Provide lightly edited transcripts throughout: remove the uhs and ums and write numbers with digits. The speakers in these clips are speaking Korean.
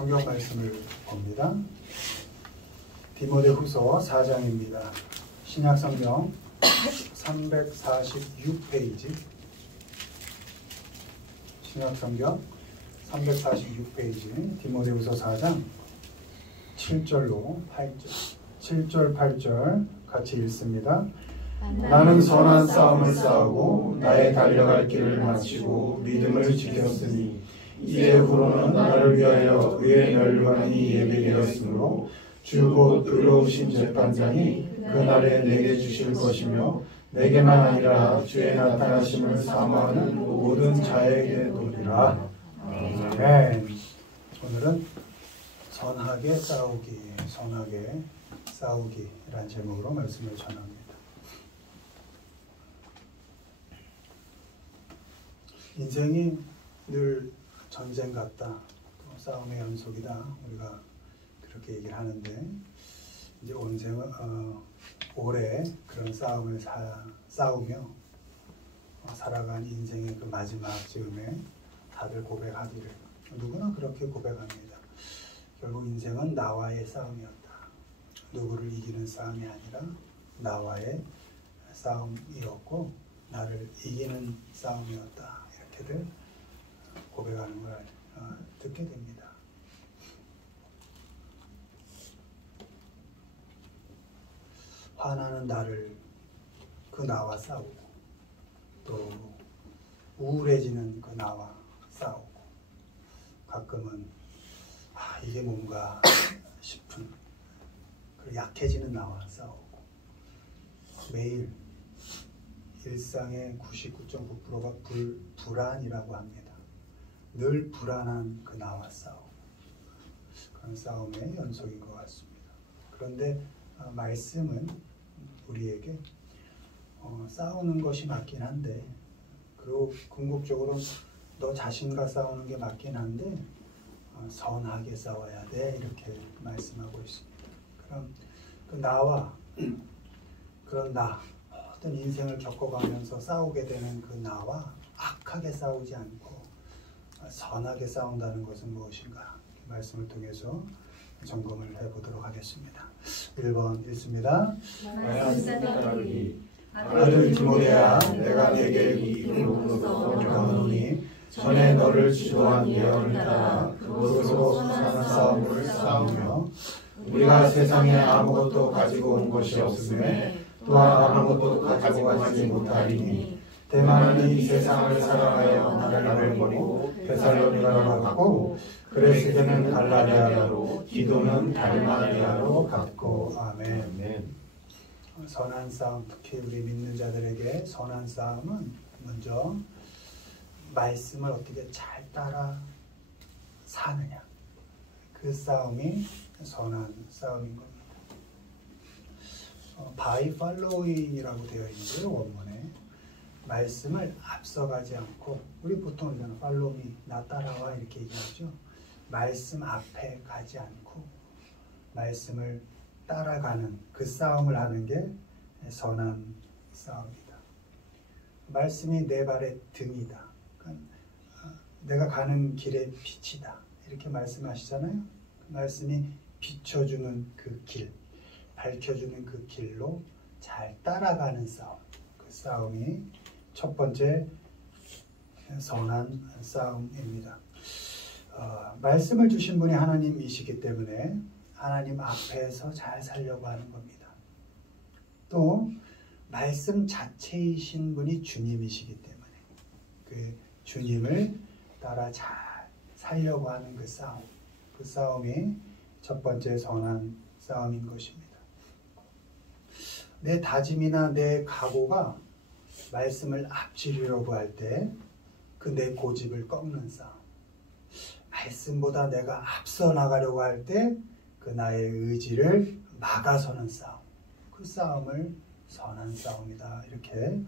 성경 말씀을 봅니다. 디모데후서 4장입니다. 신약성경 346페이지, 신약성경 346페이지, 디모데후서 4장 7절로 8절, 7절 8절 같이 읽습니다. 나는 선한 싸움을 싸우고 나의 달려갈 길을 마치고 믿음을 지켰으니 이제후로는 나를 위하여 의에 멸류관이 예비되었으므로 주 곧 의로우신 재판장이 그날에 내게 주실 것이며 내게만 아니라 주의 나타나심을 사모하는 모든 자에게 도리라. 아멘. 오늘은 선하게 싸우기라는 제목으로 말씀을 전합니다. 인생이 늘 전쟁 같다, 또 싸움의 연속이다, 우리가 그렇게 얘기를 하는데, 이제 올해 그런 싸움을 싸우며 살아간 인생의 그 마지막 즈음에 다들 고백하기를, 누구나 그렇게 고백합니다. 결국 인생은 나와의 싸움이었다. 누구를 이기는 싸움이 아니라 나와의 싸움이었고 나를 이기는 싸움이었다. 이렇게들 고백하는 걸 듣게 됩니다. 화나는 나를, 그 나와 싸우고, 또 우울해지는 그 나와 싸우고, 가끔은 이게 뭔가 싶은 그 약해지는 나와 싸우고, 매일 일상의 99.9%가 불안이라고 합니다. 늘 불안한 그 나와 싸우고, 그런 싸움의 연속인 것 같습니다. 그런데 말씀은 우리에게 싸우는 것이 맞긴 한데, 그리고 궁극적으로 너 자신과 싸우는 게 맞긴 한데 선하게 싸워야 돼, 이렇게 말씀하고 있습니다. 그럼 그 나와, 그런 어떤 인생을 겪어가면서 싸우게 되는 그 나와 악하게 싸우지 않고 선하게 싸운다는 것은 무엇인가, 말씀을 통해서 점검을 해보도록 하겠습니다. 1번 읽습니다. 아들 디모데야, 내가 내게 이 이름으로써 명하노니 전에 너를 지도한 예언을 따라 그것으로 선한 싸움을 싸우며 우리가 세상에 아무것도 가지고 온 것이 없음에 또한 아무것도 가지고 가지 못하리니 대만은 이 세상을 사랑하여 나를 버리고 데살로니가로 갔고 그레스게는 갈라디아로 디도는 달마리아로 갔고. 아멘. 선한 싸움, 특히 우리 믿는 자들에게 선한 싸움은 먼저 말씀을 어떻게 잘 따라 사느냐, 그 싸움이 선한 싸움인 겁니다. by following이라고 되어 있는데요, 원문에 말씀을 앞서가지 않고, 우리 보통 이제는 follow me, 나 따라와 이렇게 얘기하죠. 말씀 앞에 가지 않고 말씀을 따라가는 그 싸움을 하는 게 선한 싸움이다. 말씀이 내 발의 등이다. 그러니까 내가 가는 길의 빛이다, 이렇게 말씀하시잖아요. 그 말씀이 비춰주는 그 길, 밝혀주는 그 길로 잘 따라가는 싸움, 그 싸움이 첫 번째 선한 싸움입니다. 말씀을 주신 분이 하나님이시기 때문에 하나님 앞에서 잘 살려고 하는 겁니다. 또 말씀 자체이신 분이 주님이시기 때문에 그 주님을 따라 잘 살려고 하는 그 싸움이 첫 번째 선한 싸움인 것입니다. 내 다짐이나 내 각오가 말씀을 앞지르려고 할 때 그 내 고집을 꺾는 싸움, 말씀보다 내가 앞서 나가려고 할 때 그 나의 의지를 막아서는 싸움, 그 싸움을 선한 싸움이다, 이렇게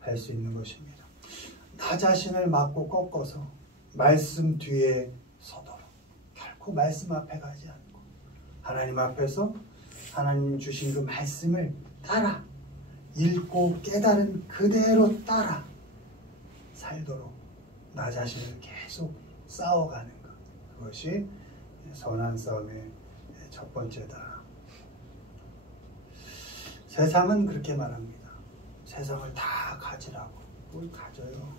할 수 있는 것입니다. 나 자신을 막고 꺾어서 말씀 뒤에 서도록 결코 말씀 앞에 가지 않고 하나님 앞에서 하나님 주신 그 말씀을 따라 읽고 깨달은 그대로 따라 살도록 나 자신을 계속 싸워가는 것, 그것이 선한 싸움의 첫 번째다. 세상은 그렇게 말합니다. 세상을 다 가지라고. 뭘 가져요?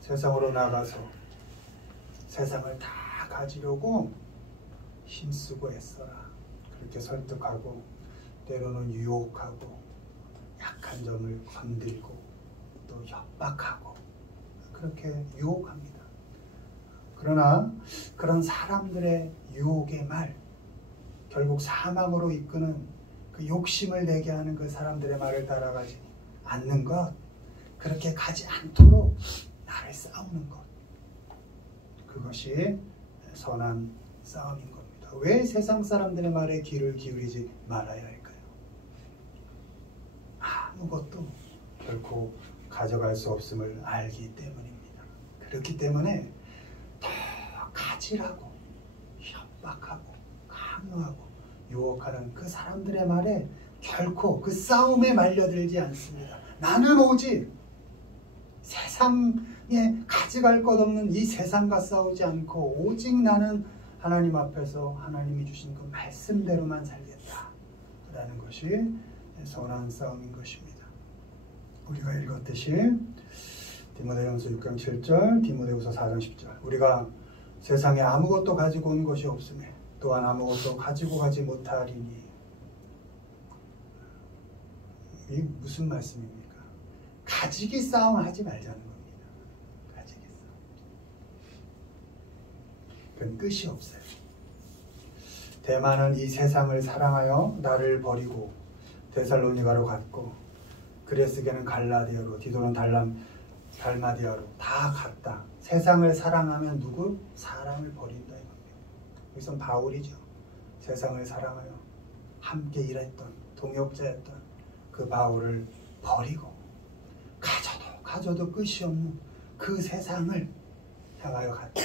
세상으로 나가서 세상을 다 가지려고 힘쓰고 애써라. 그렇게 설득하고 때로는 유혹하고 약한 점을 건들고 또 협박하고 그렇게 유혹합니다. 그러나 그런 사람들의 유혹의 말, 결국 사망으로 이끄는 그 욕심을 내게 하는 그 사람들의 말을 따라가지 않는 것, 그렇게 가지 않도록 나를 싸우는 것, 그것이 선한 싸움인 겁니다. 왜 세상 사람들의 말에 귀를 기울이지 말아야 할까요? 아무것도 결코 가져갈 수 없음을 알기 때문입니다. 그렇기 때문에 더 가지라고 협박하고 강요하고 유혹하는 그 사람들의 말에 결코 그 싸움에 말려들지 않습니다. 나는 오직 세상에 가져갈 것 없는 이 세상과 싸우지 않고 오직 나는 하나님 앞에서 하나님이 주신 그 말씀대로만 살겠다 라는 것이 선한 싸움인 것입니다. 우리가 읽었듯이 디모데전서 6장 7절, 디모데후서 4장 10절, 우리가 세상에 아무것도 가지고 온 것이 없음에 또한 아무것도 가지고 가지 못하리니. 이게 무슨 말씀입니까? 가지기 싸움을 하지 말자는 겁니다. 가지기 싸움. 그건 끝이 없어요. 대만은 이 세상을 사랑하여 나를 버리고 데살로니가로 갔고 그레스게는 갈라디아로, 디도는 달마디아로 다 갔다. 세상을 사랑하면 누구? 사람을 버린다 이겁니다. 여기선 바울이죠. 세상을 사랑하여 함께 일했던 동역자였던 그 바울을 버리고 가져도 끝이 없는 그 세상을 향하여 갔다.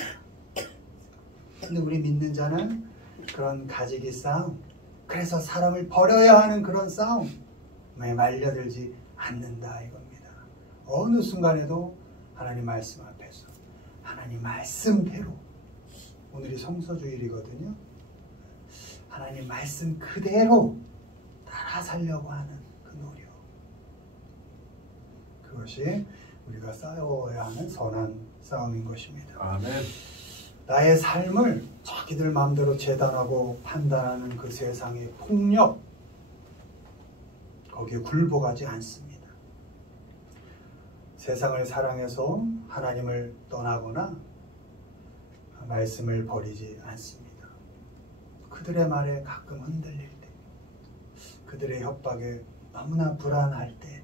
근데 우리 믿는 자는 그런 가지기 싸움, 그래서 사람을 버려야 하는 그런 싸움에 말려들지 않는다 이겁니다. 어느 순간에도 하나님 말씀 앞에서 하나님 말씀대로, 오늘이 성서주일이거든요. 하나님 말씀 그대로 따라 살려고 하는 그 노력, 그것이 우리가 싸워야 하는 선한 싸움인 것입니다. 아멘. 나의 삶을 자기들 마음대로 재단하고 판단하는 그 세상의 폭력, 거기에 굴복하지 않습니다. 세상을 사랑해서 하나님을 떠나거나 말씀을 버리지 않습니다. 그들의 말에 가끔 흔들릴 때, 그들의 협박에 너무나 불안할 때,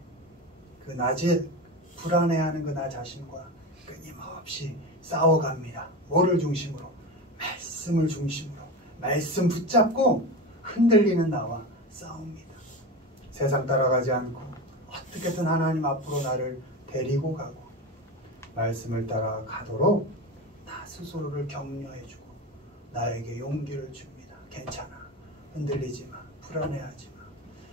그 낮에 불안해하는 그 나 자신과 끊임없이 싸워갑니다. 뭐를 중심으로? 말씀을 중심으로. 말씀 붙잡고 흔들리는 나와 싸웁니다. 세상 따라가지 않고 어떻게든 하나님 앞으로 나를 데리고 가고 말씀을 따라 가도록 나 스스로를 격려해주고 나에게 용기를 줍니다. 괜찮아. 흔들리지 마. 불안해하지 마.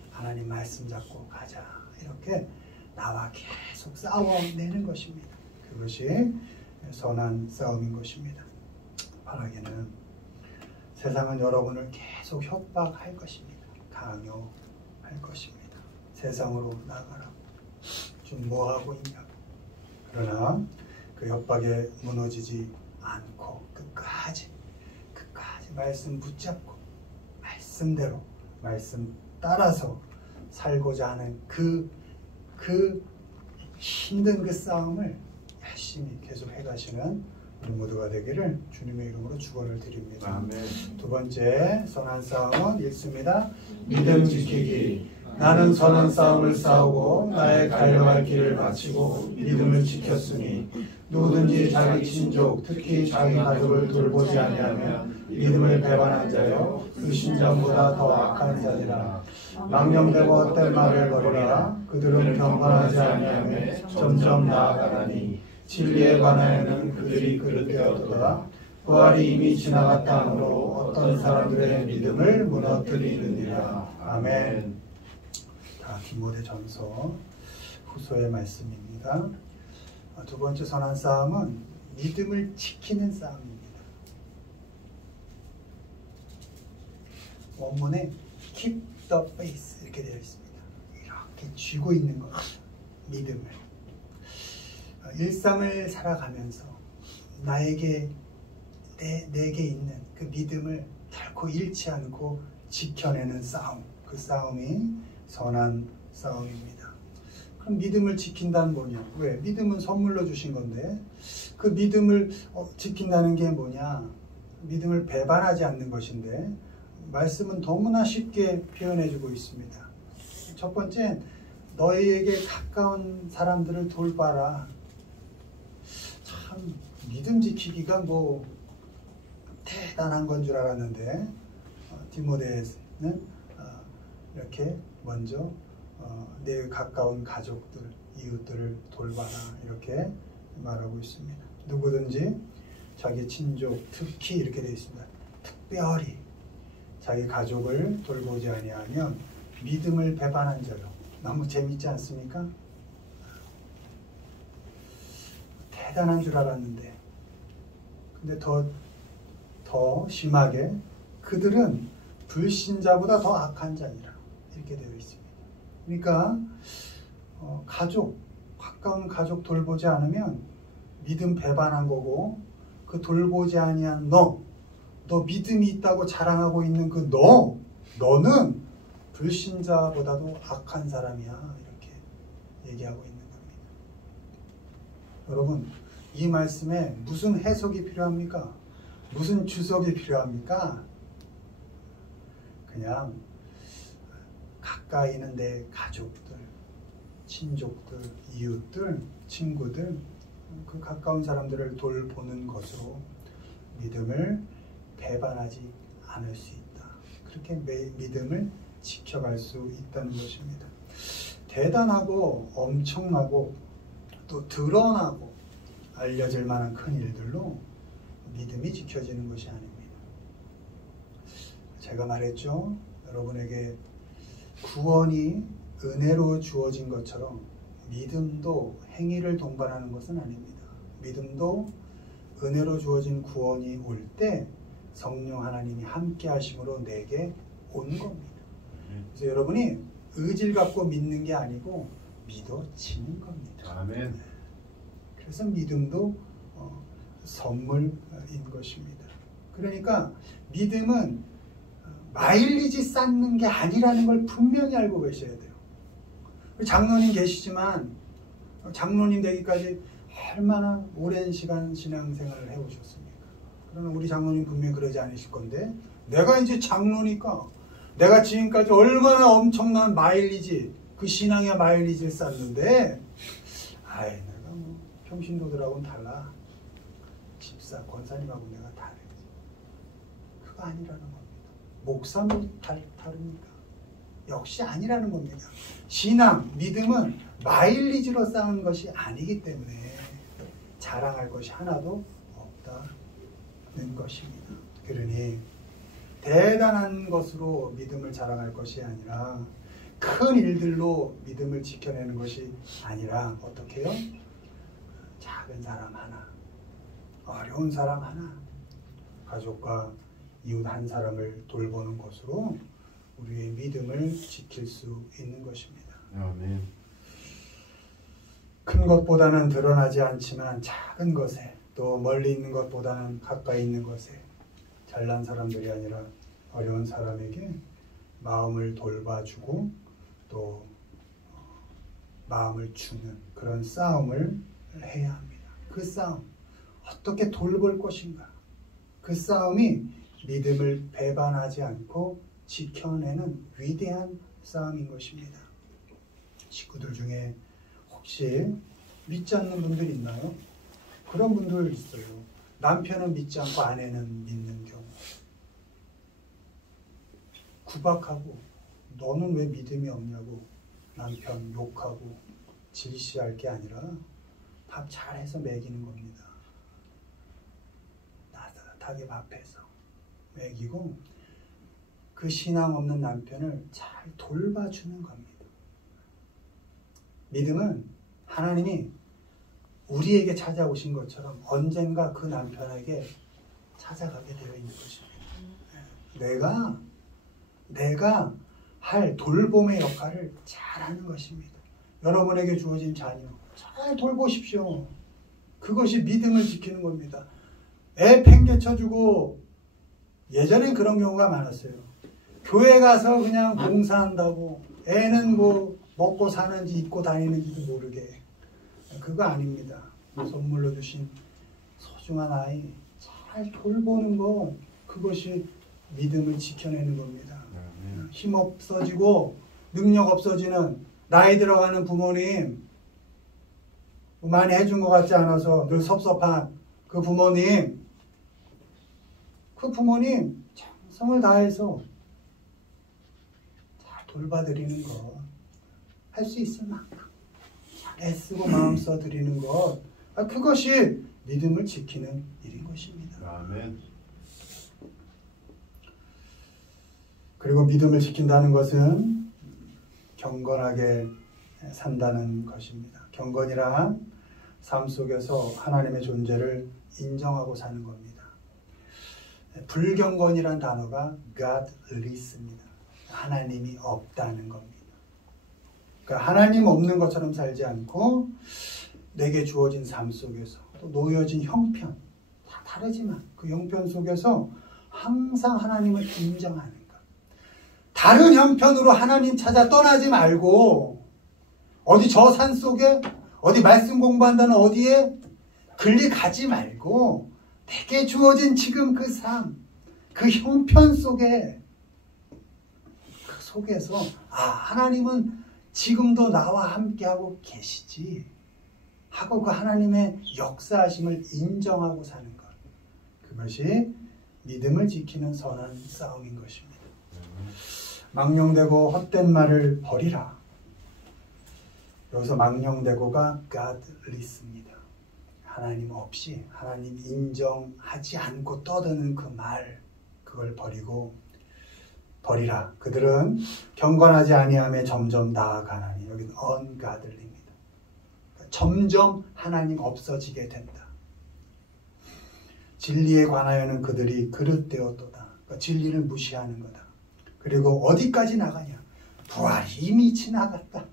하나님 말씀 잡고 가자. 이렇게 나와 계속 싸워내는 것입니다. 그것이 선한 싸움인 것입니다. 바라기는 세상은 여러분을 계속 협박할 것입니다. 강요할 것입니다. 세상으로 나가라고. 좀 뭐하고 있냐고. 그러나 그 협박에 무너지지 않고 끝까지 말씀 붙잡고 말씀대로 말씀 따라서 살고자 하는 그 힘든 그 싸움을 열심히 계속 해가시는 우리 모두가 되기를 주님의 이름으로 축원을 드립니다. 아멘. 두 번째 선한 싸움은 읽습니다. 믿음 지키기. 나는 선한 싸움을 싸우고 나의 달려갈 길을 마치고 믿음을 지켰으니 누구든지 자기 친족 특히 자기 가족을 돌보지 아니하면 믿음을 배반한 자여 그 신장보다 더 악한 자니라. 망령되고 헛된 말을 버리라. 그들은 경건하지 아니하며 점점 나아가나니 진리에 관하여는 그들이 그릇되었도다. 부활이 이미 지나갔다 하므로 어떤 사람들의 믿음을 무너뜨리느니라. 아멘. 다 디모데전서 후서의 말씀입니다. 두 번째 선한 싸움은 믿음을 지키는 싸움입니다. 원문에 keep the faith 이렇게 되어 있습니다. 이렇게 쥐고 있는 겁니다. 믿음을. 일상을 살아가면서 나에게 내게 있는 그 믿음을 결코 잃지 않고 지켜내는 싸움. 그 싸움이 선한 싸움입니다. 그럼 믿음을 지킨다는 뭐냐? 왜? 믿음은 선물로 주신 건데 그 믿음을 지킨다는 게 뭐냐? 믿음을 배반하지 않는 것인데 말씀은 너무나 쉽게 표현해주고 있습니다. 첫 번째, 너희에게 가까운 사람들을 돌봐라. 참 믿음 지키기가 뭐 대단한 건 줄 알았는데 디모데는 이렇게 먼저 내 가까운 가족들, 이웃들을 돌봐라 이렇게 말하고 있습니다. 누구든지 자기 친족, 특히 이렇게 되어 있습니다. 특별히 자기 가족을 돌보지 아니하면 믿음을 배반한 자요. 너무 재밌지 않습니까? 대단한 줄 알았는데 근데 더 심하게 그들은 불신자보다 더 악한 자니라 이렇게 되어 있습니다. 그러니까 가족, 가까운 가족 돌보지 않으면 믿음 배반한 거고 그 돌보지 아니한 너 믿음이 있다고 자랑하고 있는 그 너는 불신자보다도 악한 사람이야 이렇게 얘기하고 있는 겁니다. 여러분 이 말씀에 무슨 해석이 필요합니까? 무슨 주석이 필요합니까? 그냥 가까이 있는 내 가족들, 친족들, 이웃들, 친구들 그 가까운 사람들을 돌보는 것으로 믿음을 배반하지 않을 수 있다. 그렇게 믿음을 지켜갈 수 있다는 것입니다. 대단하고 엄청나고 또 드러나고 알려질 만한 큰 일들로 믿음이 지켜지는 것이 아닙니다. 제가 말했죠. 여러분에게 구원이 은혜로 주어진 것처럼 믿음도 행위를 동반하는 것은 아닙니다. 믿음도 은혜로 주어진 구원이 올 때 성령 하나님이 함께 하심으로 내게 온 겁니다. 그래서 여러분이 의지를 갖고 믿는 게 아니고 믿어지는 겁니다. 아멘. 그래서 믿음도 선물인 것입니다. 그러니까 믿음은 마일리지 쌓는 게 아니라는 걸 분명히 알고 계셔야 돼요. 장로님 계시지만 장로님 되기까지 얼마나 오랜 시간 신앙생활을 해오셨습니까? 그러나 우리 장로님 분명히 그러지 않으실 건데 내가 이제 장로니까 내가 지금까지 얼마나 엄청난 마일리지 그 신앙의 마일리지를 쌓는데 내가 뭐 평신도들하고는 달라. 집사, 권사님하고 내가 다르지. 그거 아니라는 겁니다. 목사는 다릅니까? 역시 아니라는 겁니다. 신앙, 믿음은 마일리지로 쌓은 것이 아니기 때문에 자랑할 것이 하나도 없다는 것입니다. 그러니 대단한 것으로 믿음을 자랑할 것이 아니라 큰 일들로 믿음을 지켜내는 것이 아니라 어떻게 해요? 작은 사람 하나, 어려운 사람 하나, 가족과 이웃 한 사람을 돌보는 것으로 우리의 믿음을 지킬 수 있는 것입니다. 아멘. 큰 것보다는 드러나지 않지만 작은 것에 또 멀리 있는 것보다는 가까이 있는 것에 잘난 사람들이 아니라 어려운 사람에게 마음을 돌봐주고 또 마음을 주는 그런 싸움을 해야 합니다. 그 싸움 어떻게 돌볼 것인가? 그 싸움이 믿음을 배반하지 않고 지켜내는 위대한 싸움인 것입니다. 식구들 중에 혹시 믿지 않는 분들 있나요? 그런 분들 있어요. 남편은 믿지 않고 아내는 믿는 경우. 구박하고 너는 왜 믿음이 없냐고 남편 욕하고 질시할 게 아니라 밥 잘해서 먹이는 겁니다. 따뜻하게 밥해서 먹이고 그 신앙 없는 남편을 잘 돌봐주는 겁니다. 믿음은 하나님이 우리에게 찾아오신 것처럼 언젠가 그 남편에게 찾아가게 되어 있는 것입니다. 내가 내가 할 돌봄의 역할을 잘하는 것입니다. 여러분에게 주어진 자녀 잘 돌보십시오. 그것이 믿음을 지키는 겁니다. 애 팽개쳐주고, 예전엔 그런 경우가 많았어요. 교회 가서 그냥 봉사한다고 애는 뭐 먹고 사는지 입고 다니는지도 모르게. 그거 아닙니다. 선물로 주신 소중한 아이 잘 돌보는 거, 그것이 믿음을 지켜내는 겁니다. 힘 없어지고 능력 없어지는, 나이 들어가는 부모님, 많이 해준 것 같지 않아서 늘 섭섭한 그 부모님, 정성을 다해서 잘 돌봐드리는 것, 할 수 있을 만큼 애쓰고 마음 써드리는 것, 그것이 믿음을 지키는 일인 것입니다. 아멘. 그리고 믿음을 지킨다는 것은 경건하게 산다는 것입니다. 경건이란 삶 속에서 하나님의 존재를 인정하고 사는 겁니다. 불경건이란 단어가 godless입니다. 하나님이 없다는 겁니다. 그러니까 하나님 없는 것처럼 살지 않고 내게 주어진 삶 속에서 또 놓여진 형편, 다 다르지만 그 형편 속에서 항상 하나님을 인정하는 것. 다른 형편으로 하나님 찾아 떠나지 말고, 어디 저 산 속에, 어디 말씀 공부한다는 어디에 글리 가지 말고, 내게 주어진 지금 그 삶, 그 형편 속에, 그 속에서 하나님은 지금도 나와 함께하고 계시지 하고, 그 하나님의 역사하심을 인정하고 사는 것, 그것이 믿음을 지키는 선한 싸움인 것입니다. 망령되고 헛된 말을 버리라. 여기서 망령되고가 godless입니다. 하나님 없이, 하나님 인정하지 않고 떠드는 그 말, 그걸 버리라. 그들은 경건하지 아니함에 점점 나아가나니. 여기는 ungodly입니다. 점점 하나님 없어지게 된다. 진리에 관하여는 그들이 그릇되었도다. 그러니까 진리를 무시하는 거다. 그리고 어디까지 나가냐? 부활이 이미 지나갔다.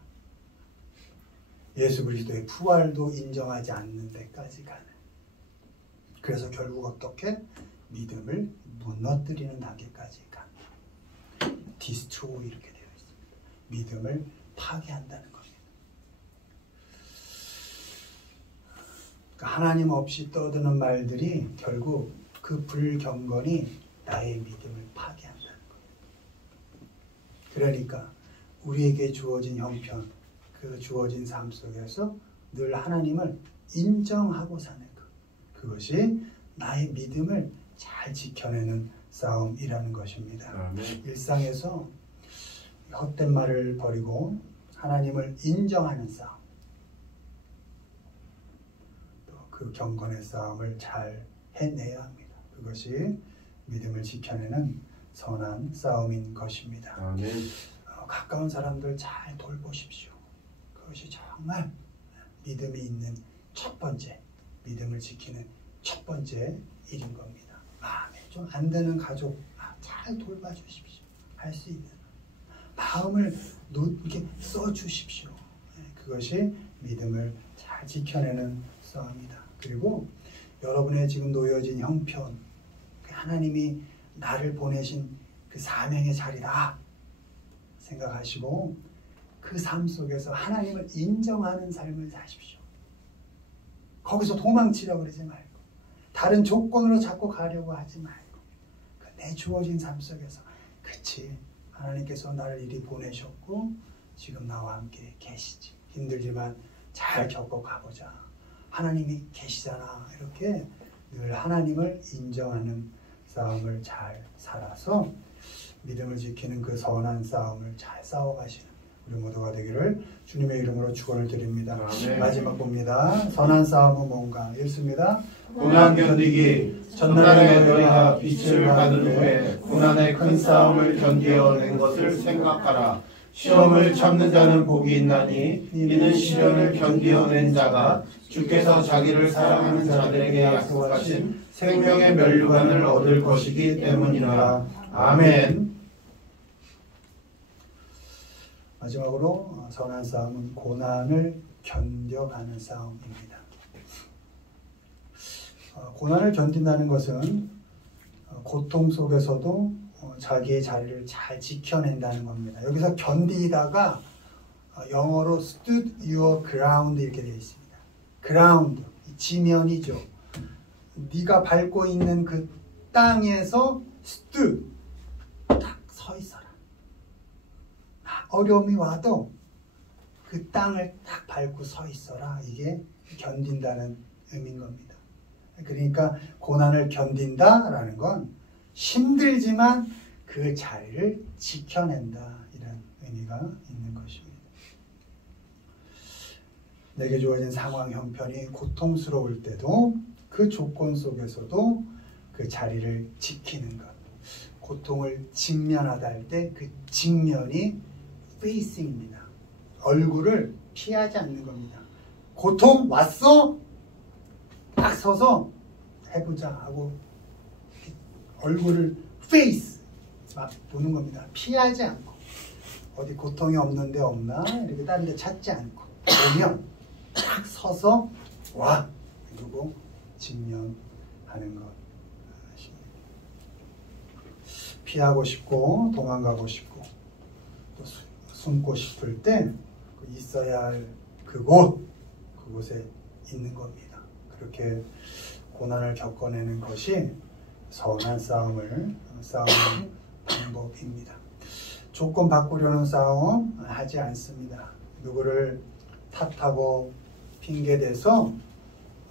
예수 그리스도의 부활도 인정하지 않는 데까지 가는. 그래서 결국 어떻게? 믿음을 무너뜨리는 단계까지 가는. 디스트로이 이렇게 되어 있습니다. 믿음을 파괴한다는 겁니다. 그러니까 하나님 없이 떠드는 말들이 결국 그 불경건이 나의 믿음을 파괴한다는 겁니다. 그러니까 우리에게 주어진 형편, 그 주어진 삶 속에서 늘 하나님을 인정하고 사는 것, 그것이 나의 믿음을 잘 지켜내는 싸움이라는 것입니다. 아멘. 일상에서 헛된 말을 버리고 하나님을 인정하는 싸움, 또 그 경건의 싸움을 잘 해내야 합니다. 그것이 믿음을 지켜내는 선한 싸움인 것입니다. 아멘. 가까운 사람들 잘 돌보십시오. 그것이 정말 믿음이 있는 첫 번째, 믿음을 지키는 첫 번째 일인 겁니다. 마음에 좀 안 드는 가족 잘 돌봐주십시오. 할 수 있는 마음을 이렇게 써주십시오. 그것이 믿음을 잘 지켜내는 싸움이다. 그리고 여러분의 지금 놓여진 형편, 하나님이 나를 보내신 그 사명의 자리다 생각하시고 그 삶 속에서 하나님을 인정하는 삶을 사십시오. 거기서 도망치려고 그러지 말고, 다른 조건으로 자꾸 가려고 하지 말고, 내 주어진 삶 속에서, 그치, 하나님께서 나를 이리 보내셨고 지금 나와 함께 계시지, 힘들지만 잘 겪어 가보자, 하나님이 계시잖아, 이렇게 늘 하나님을 인정하는 싸움을 잘 살아서 믿음을 지키는 그 선한 싸움을 잘 싸워가시는 우리 모두가 되기를 주님의 이름으로 축원을 드립니다. 아멘. 마지막 봅니다. 선한 싸움은 뭔가? 읽습니다. 고난 견디기. 전날에 너희가 빛을 받은 후에 고난의 큰 싸움을 견디어낸 것을 생각하라. 시험을 참는 자는 복이 있나니 이는 시련을 견디어낸 자가 주께서 자기를 사랑하는 자들에게 약속하신 생명의 면류관을 얻을 것이기 때문이라. 아멘. 마지막으로 선한 싸움은 고난을 견뎌가는 싸움입니다. 고난을 견딘다는 것은 고통 속에서도 자기의 자리를 잘 지켜낸다는 겁니다. 여기서 견디다가 영어로 stood your ground 이렇게 되어 있습니다. ground, 지면이죠. 네가 밟고 있는 그 땅에서 stood, 딱 서 있어라. 어려움이 와도 그 땅을 딱 밟고 서 있어라. 이게 견딘다는 의미인 겁니다. 그러니까 고난을 견딘다라는 건 힘들지만 그 자리를 지켜낸다 이런 의미가 있는 것입니다. 내게 주어진 상황 형편이 고통스러울 때도 그 조건 속에서도 그 자리를 지키는 것, 고통을 직면하다 할 때 그 직면이 facing입니다. 얼굴을 피하지 않는 겁니다. 고통 왔어? 딱 서서 해보자 하고 얼굴을 face 막 보는 겁니다. 피하지 않고 어디 고통이 없는데 없나 이렇게 다른 데 찾지 않고 보면 딱 서서 와 그리고 직면하는 것. 피하고 싶고 도망가고 싶고 또 숨고 싶을 때 있어야 할 그곳에 있는 겁니다. 그렇게 고난을 겪어내는 것이 선한 싸움을 싸우는 방법입니다. 조건 바꾸려는 싸움 하지 않습니다. 누구를 탓하고 핑계대서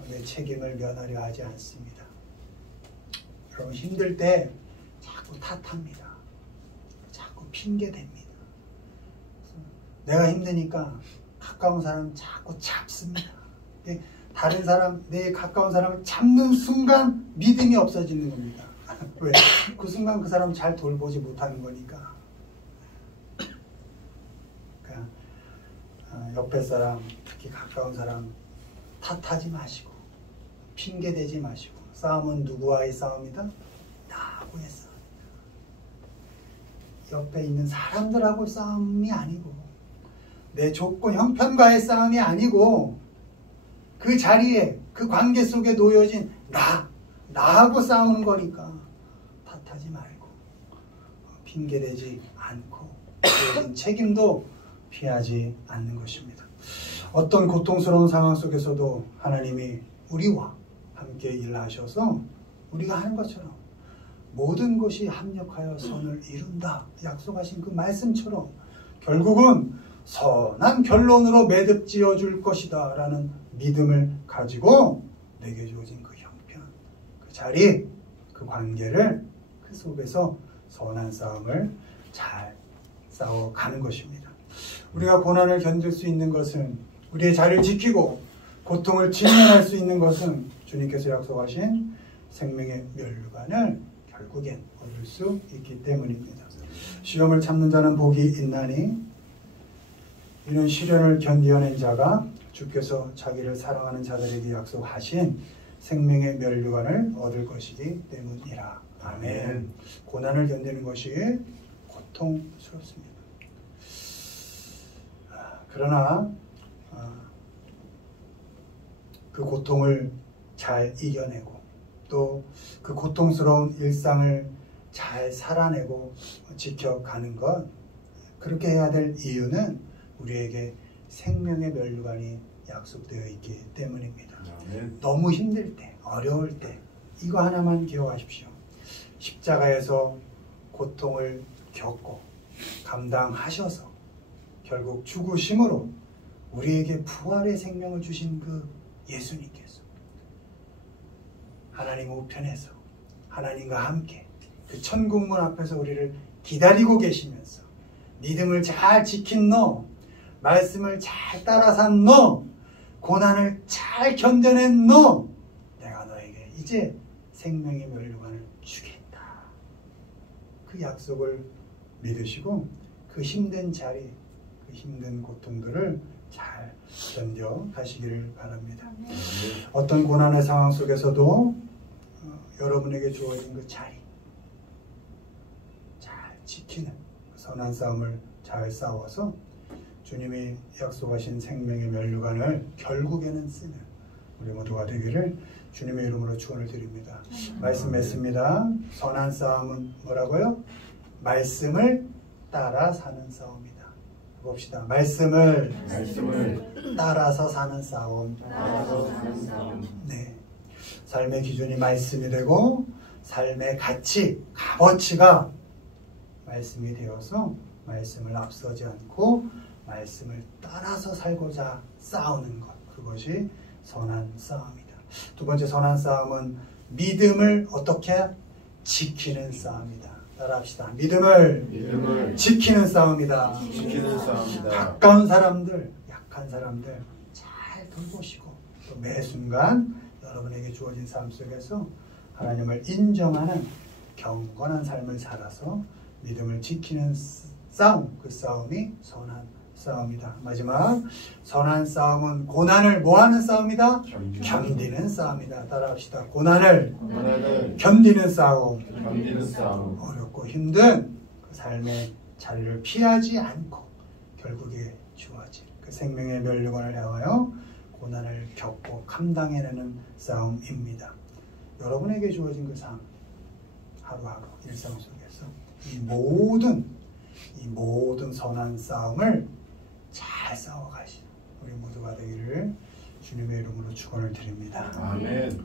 내 책임을 면하려 하지 않습니다. 여러분 힘들 때 자꾸 탓합니다. 자꾸 핑계댑니다. 내가 힘드니까 가까운 사람 자꾸 잡습니다. 다른 사람, 내 가까운 사람을 잡는 순간 믿음이 없어지는 겁니다. 왜? 그 순간 그 사람 잘 돌보지 못하는 거니까. 그러니까 옆에 사람, 특히 가까운 사람 탓하지 마시고 핑계대지 마시고 싸움은 누구와의 싸움이다? 나하고의 싸움이다. 옆에 있는 사람들하고 싸움이 아니고 내 조건 형편과의 싸움이 아니고 그 자리에 그 관계 속에 놓여진 나하고 싸우는 거니까 탓하지 말고 핑계대지 않고 책임도 피하지 않는 것입니다. 어떤 고통스러운 상황 속에서도 하나님이 우리와 함께 일하셔서 우리가 하는 것처럼 모든 것이 합력하여 선을 이룬다 약속하신 그 말씀처럼 결국은 선한 결론으로 매듭지어 줄 것이다 라는 믿음을 가지고 내게 주어진 그 형편, 그 자리, 그 관계를 그 속에서 선한 싸움을 잘 싸워가는 것입니다. 우리가 고난을 견딜 수 있는 것은 우리의 자리를 지키고 고통을 직면할 수 있는 것은 주님께서 약속하신 생명의 면류관을 결국엔 얻을 수 있기 때문입니다. 시험을 참는 자는 복이 있나니 이런 시련을 견디어낸 자가 주께서 자기를 사랑하는 자들에게 약속하신 생명의 면류관을 얻을 것이기 때문이라. 아멘. 고난을 견디는 것이 고통스럽습니다. 그러나 그 고통을 잘 이겨내고 또 그 고통스러운 일상을 잘 살아내고 지켜가는 것, 그렇게 해야 될 이유는 우리에게 생명의 면류관이 약속되어 있기 때문입니다. 너무 힘들 때, 어려울 때 이거 하나만 기억하십시오. 십자가에서 고통을 겪고 감당하셔서 결국 죽으심으로 우리에게 부활의 생명을 주신 그 예수님께서 하나님 우편에서 하나님과 함께 그 천국문 앞에서 우리를 기다리고 계시면서 믿음을 잘 지킨 너, 말씀을 잘 따라 산 너, 고난을 잘 견뎌낸 너, 내가 너에게 이제 생명의 면류관을 주겠다. 그 약속을 믿으시고 그 힘든 자리, 그 힘든 고통들을 잘 견뎌 가시기를 바랍니다. 어떤 고난의 상황 속에서도 여러분에게 주어진 그 자리 잘 지키는 선한 싸움을 잘 싸워서 주님이 약속하신 생명의 면류관을 결국에는 쓰는 우리 모두가 되기를 주님의 이름으로 축원을 드립니다. 말씀 맺습니다. 선한 싸움은 뭐라고요? 말씀을 따라 사는 싸움이다. 봅시다. 말씀을 따라서 사는 싸움. 네. 삶의 기준이 말씀이 되고 삶의 가치, 값어치가 말씀이 되어서 말씀을 앞서지 않고 말씀을 따라서 살고자 싸우는 것. 그것이 선한 싸움이다. 두 번째 선한 싸움은 믿음을 어떻게 지키는 싸움이다. 따라합시다. 믿음을 지키는 싸움이다. 가까운 사람들, 약한 사람들 잘 돌보시고 또 매 순간 여러분에게 주어진 삶 속에서 하나님을 인정하는 경건한 삶을 살아서 믿음을 지키는 싸움, 그 싸움이 선한 싸움이다. 마지막, 선한 싸움은 고난을 뭐하는 싸움이다? 견디는 싸움이다. 따라합시다. 고난을 견디는 싸움. 어렵고 힘든 그 삶의 자리를 피하지 않고 결국에 주어질 그 생명의 면류관을 향하여 고난을 겪고 감당해내는 싸움입니다. 여러분에게 주어진 그 삶, 하루하루 일상 속에서 이 모든 선한 싸움을 잘 싸워가시는 우리 모두가 되기를 주님의 이름으로 축원을 드립니다. 아멘.